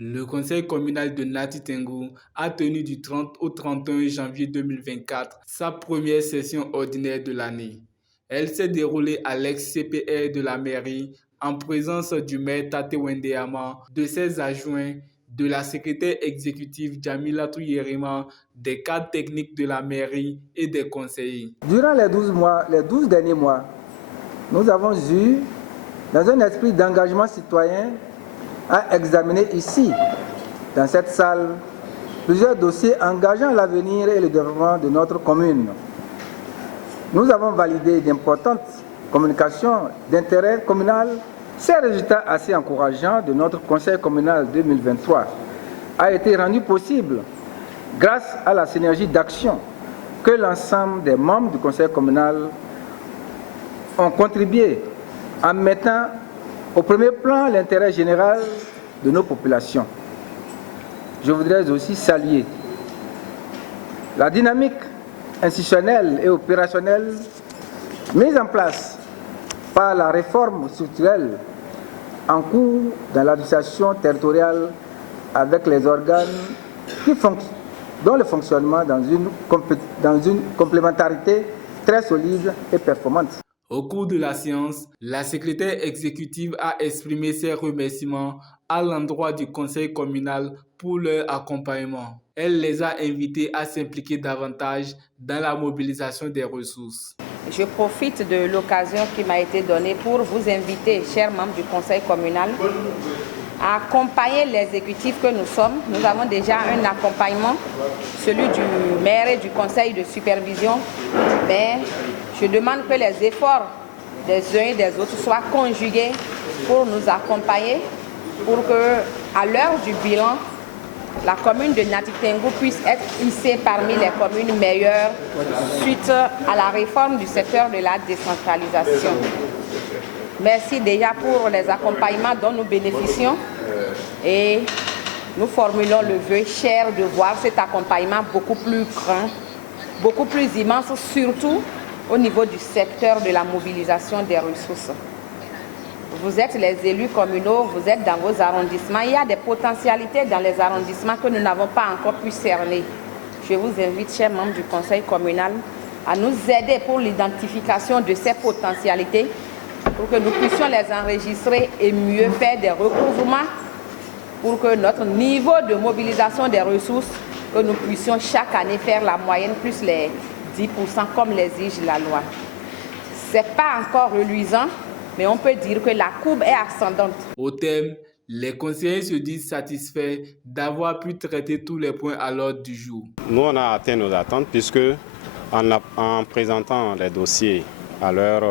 Le conseil communal de Nati Tengou a tenu du 30 au 31 janvier 2024 sa première session ordinaire de l'année. Elle s'est déroulée à l'ex-CPR de la mairie en présence du maire Tate Wendeyama, de ses adjoints, de la secrétaire exécutive Djamilatou Yerima, des cadres techniques de la mairie et des conseillers. Durant les 12 derniers mois, nous avons eu, dans un esprit d'engagement citoyen, à examiner ici, dans cette salle, plusieurs dossiers engageant l'avenir et le développement de notre commune. Nous avons validé d'importantes communications d'intérêt communal. Ces résultats assez encourageants de notre conseil communal 2023 a été rendu possible grâce à la synergie d'action que l'ensemble des membres du conseil communal ont contribué en mettant au premier plan l'intérêt général de nos populations. Je voudrais aussi saluer la dynamique institutionnelle et opérationnelle mise en place par la réforme structurelle en cours dans l'administration territoriale avec les organes dont le fonctionnement dans une complémentarité très solide et performante. Au cours de la séance, la secrétaire exécutive a exprimé ses remerciements à l'endroit du conseil communal pour leur accompagnement. Elle les a invités à s'impliquer davantage dans la mobilisation des ressources. Je profite de l'occasion qui m'a été donnée pour vous inviter, chers membres du conseil communal, à accompagner l'exécutif que nous sommes. Nous avons déjà un accompagnement, celui du maire et du conseil de supervision, mais je demande que les efforts des uns et des autres soient conjugués pour nous accompagner, pour que, à l'heure du bilan, la commune de Nati Tengou puisse être hissée parmi les communes meilleures suite à la réforme du secteur de la décentralisation. Merci déjà pour les accompagnements dont nous bénéficions et nous formulons le vœu cher de voir cet accompagnement beaucoup plus grand, beaucoup plus immense, surtout au niveau du secteur de la mobilisation des ressources. Vous êtes les élus communaux, vous êtes dans vos arrondissements. Il y a des potentialités dans les arrondissements que nous n'avons pas encore pu cerner. Je vous invite, chers membres du conseil communal, à nous aider pour l'identification de ces potentialités, pour que nous puissions les enregistrer et mieux faire des recouvrements, pour que notre niveau de mobilisation des ressources, que nous puissions chaque année faire la moyenne plus les 10% comme l'exige la loi. Ce n'est pas encore reluisant, mais on peut dire que la courbe est ascendante. Au terme, les conseillers se disent satisfaits d'avoir pu traiter tous les points à l'ordre du jour. Nous, on a atteint nos attentes puisque en présentant les dossiers à leur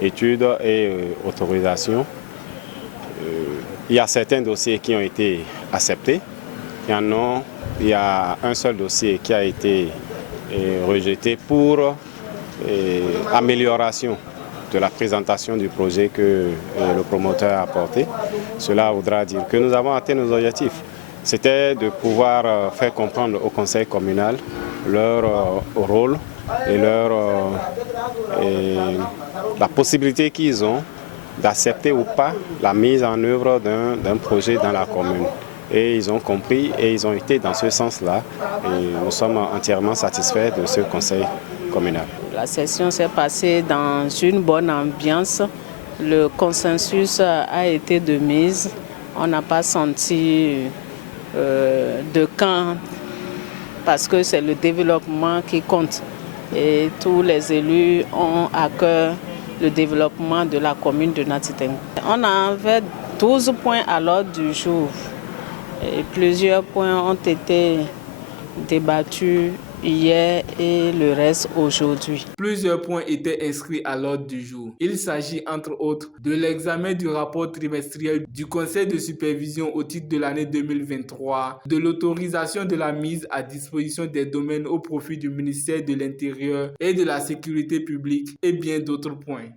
étude et autorisation, il y a certains dossiers qui ont été acceptés. Il y a un seul dossier qui a été rejeté pour amélioration de la présentation du projet que le promoteur a apporté. Cela voudra dire que nous avons atteint nos objectifs. C'était de pouvoir faire comprendre au conseil communal leur rôle et la possibilité qu'ils ont d'accepter ou pas la mise en œuvre d'un projet dans la commune. Et ils ont compris et ils ont été dans ce sens-là. Et nous sommes entièrement satisfaits de ce conseil communal. La session s'est passée dans une bonne ambiance. Le consensus a été de mise. On n'a pas senti de camp parce que c'est le développement qui compte. Et tous les élus ont à cœur le développement de la commune de Nati Tengou. On avait 12 points à l'ordre du jour. Et plusieurs points ont été débattus hier et le reste aujourd'hui. Plusieurs points étaient inscrits à l'ordre du jour. Il s'agit entre autres de l'examen du rapport trimestriel du conseil de supervision au titre de l'année 2023, de l'autorisation de la mise à disposition des domaines au profit du ministère de l'Intérieur et de la Sécurité publique et bien d'autres points.